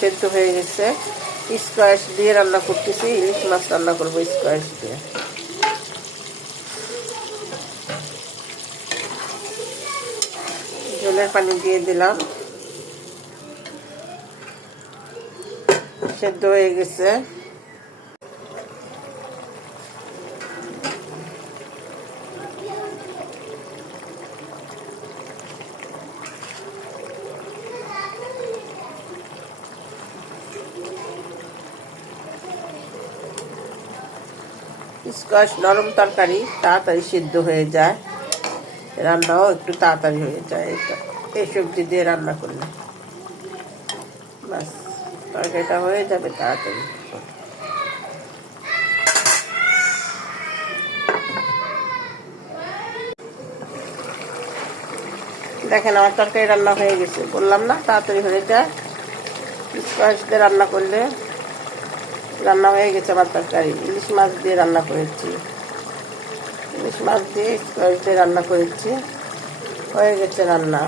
সেদ্ধ হয়ে গেছে। স্কোয়াশ দিয়ে রান্না করতেছি, ইলিশ মাছ রান্না করবো স্কোয়াশ দিয়ে। ঝোলের পানি দিয়ে দিলাম, সেদ্ধ হয়ে গেছে। স্কোয়াশ নরম তরকারি, তাড়াতাড়ি সিদ্ধ হয়ে যায়, রান্নাও একটু তাড়াতাড়ি হয়ে যায়। এই সবজি দিয়ে রান্না করলে বাস তরকারিটা হয়ে যাবে তাড়াতাড়ি। দেখেন আমার তরকারি রান্না হয়ে গেছে, বললাম না তাড়াতাড়ি হয়ে যায়। স্কোয়াশ দিয়ে রান্না করলে রান্না হয়ে গেছে আমার তরকারি। ইলিশ মাছ দিয়ে রান্না করেছি, ইলিশ মাছ দিয়ে স্কোয়াশ দিয়ে রান্না করেছি, হয়ে গেছে রান্না।